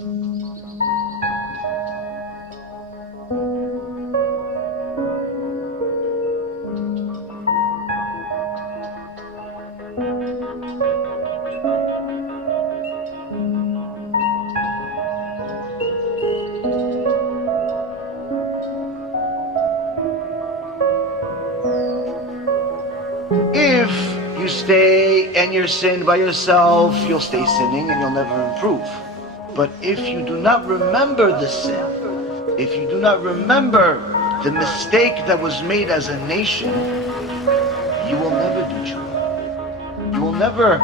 If you stay and you're sin by yourself, you'll stay sinning and you'll never improve. But if you do not remember the sin, if you do not remember the mistake that was made as a nation, you will never do Teshuvah. You will never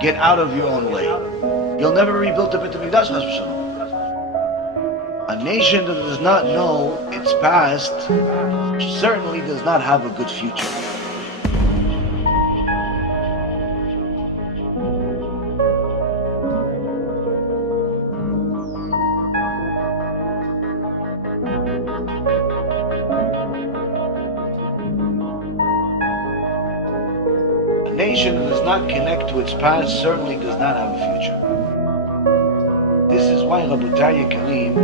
get out of your own way. You'll never rebuild the Beit HaMikdash. A nation that does not know its past certainly does not have a good future. A nation that does not connect to its past certainly does not have a future. This is why, Rabotai Yekarim,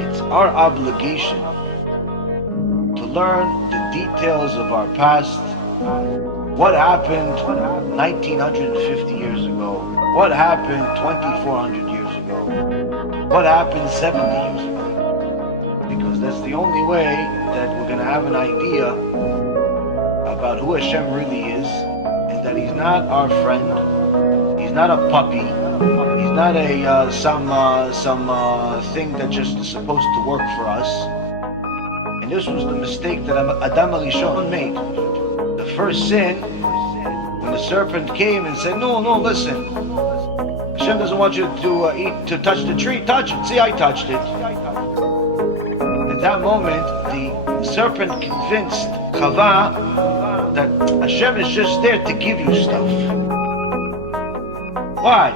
it's our obligation to learn the details of our past. What happened 1950 years ago? What happened 2400 years ago? What happened 70 years ago? Because that's the only way that we're going to have an idea about who Hashem really is, and that He's not our friend, He's not a puppy, He's not a some thing that just is supposed to work for us. And this was the mistake that Adam HaRishon made. The first sin, when the serpent came and said, no, listen, Hashem doesn't want you to touch the tree. Touch it. See, I touched it. At that moment, the serpent convinced Chava that Hashem is just there to give you stuff. Why?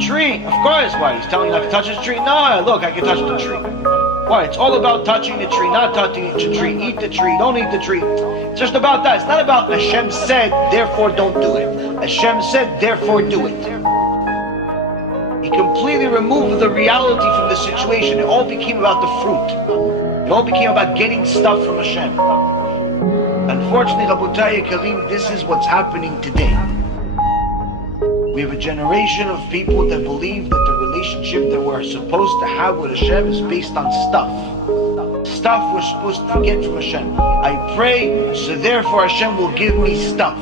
Tree, of course. Why? He's telling you not to touch this tree? No, look, I can touch the tree. Why? It's all about touching the tree, not touching the tree. Eat the tree, don't eat the tree. It's just about that. It's not about Hashem said, therefore don't do it. Hashem said, therefore do it. He completely removed the reality from the situation. It all became about the fruit. It all became about getting stuff from Hashem. Unfortunately, Rabotai Yekarim, this is what's happening today. We have a generation of people that believe that the relationship that we're supposed to have with Hashem is based on stuff. Stuff we're supposed to get from Hashem. I pray, so therefore Hashem will give me stuff.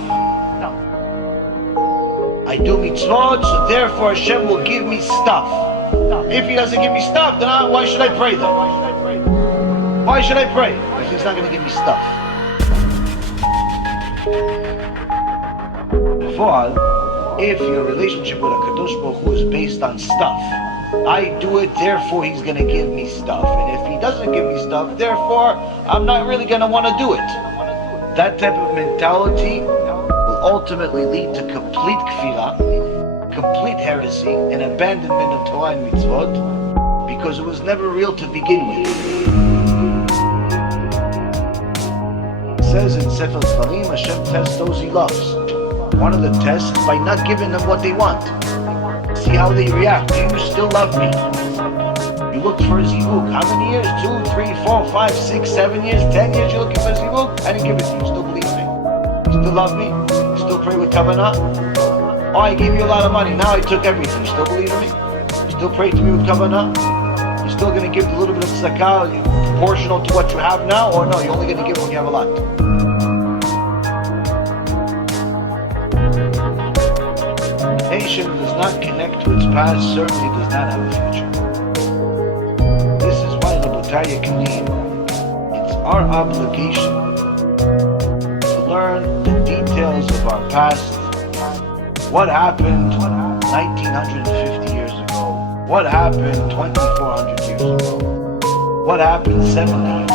I do mitzvot, so therefore Hashem will give me stuff. If He doesn't give me stuff, then why should I pray then? Why should I pray? Because He's not going to give me stuff. Therefore, if your relationship with HaKadosh Baruch Hu is based on stuff, I do it, therefore He's going to give me stuff. And if He doesn't give me stuff, therefore I'm not really going to want to do it. That type of mentality will ultimately lead to complete kfirah, complete heresy, and abandonment of Torah and mitzvot, because it was never real to begin with. It says in Sefer Dvarim, Hashem tests those He loves. One of the tests is by not giving them what they want. See how they react. Do you still love me? You look for a zivug. How many years? 2, 3, 4, 5, 6, 7 years, 10 years you're looking for a zivug? I didn't give it to you. You still believe me? You still love me? You still pray with kavanah? Oh, I gave you a lot of money. Now I took everything. You still believe in me? You still pray to me with kavanah? You still going to give a little bit of tzedakah proportional to what you have now? Or no, you're only going to give when you have a lot? A nation that does not connect to its past certainly does not have a future. This is why, Rabotai Yekarim, it's our obligation to learn the details of our past. What happened 1950 years ago? What happened 2400 years ago? What happened 70 years ago?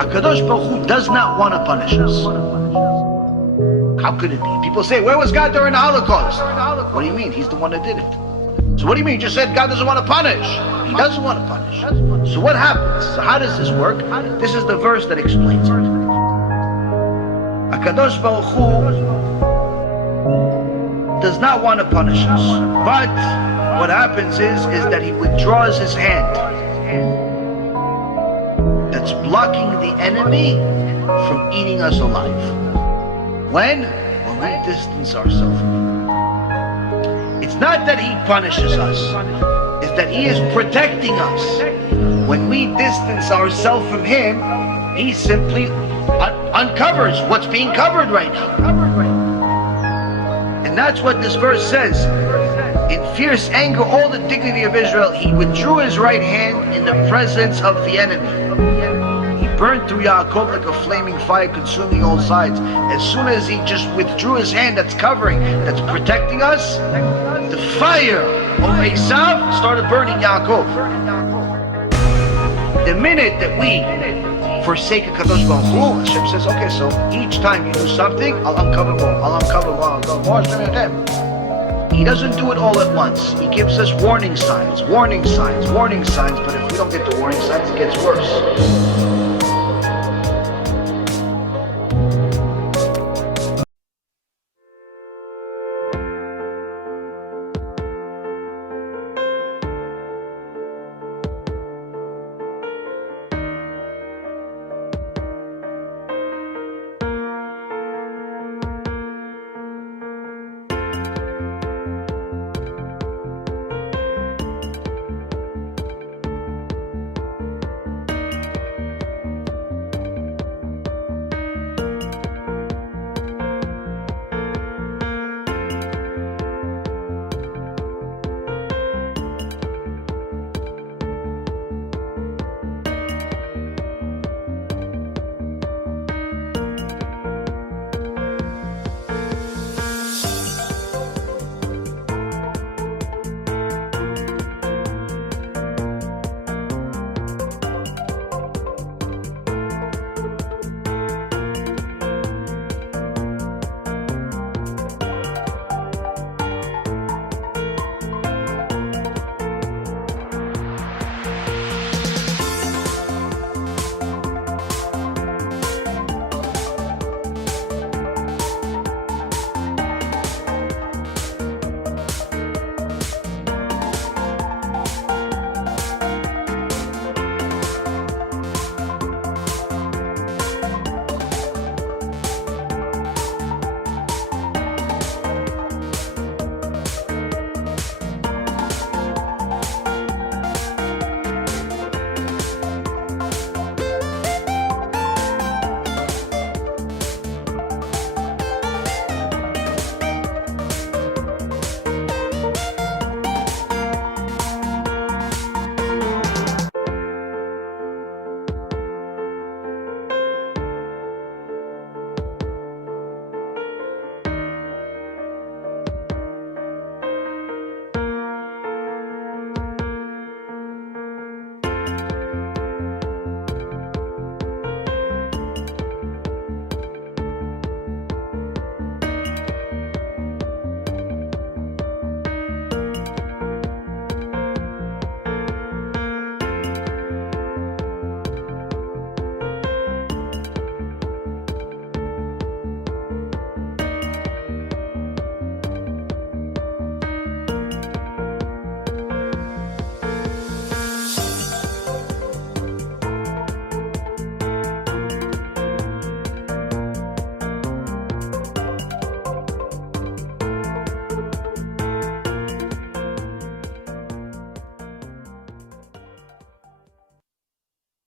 HaKadosh Baruch Hu does not want to punish us. How could it be? People say, where was God during the Holocaust? What do you mean? He's the one that did it. So what do you mean? You just said God doesn't want to punish. He doesn't want to punish. So what happens? So how does this work? This is the verse that explains it. HaKadosh Baruch Hu does not want to punish us. But what happens is that he withdraws his hand. That's blocking the enemy from eating us alive. When we distance ourselves from him. It's not that he punishes us. It's that he is protecting us. When we distance ourselves from him, he simply uncovers what's being covered right now. And that's what this verse says. In fierce anger, all the dignity of Israel, he withdrew his right hand in the presence of the enemy. He burned through Yaakov like a flaming fire, consuming all sides. As soon as he just withdrew his hand that's covering, that's protecting us, the fire of Esav started burning Yaakov. The minute that we forsake HaKadosh Baruch Hu, Hashem says, okay, so each time you do something, I'll uncover more, I'll uncover more, I'll uncover more. He doesn't do it all at once. He gives us warning signs, but if we don't get the warning signs, it gets worse.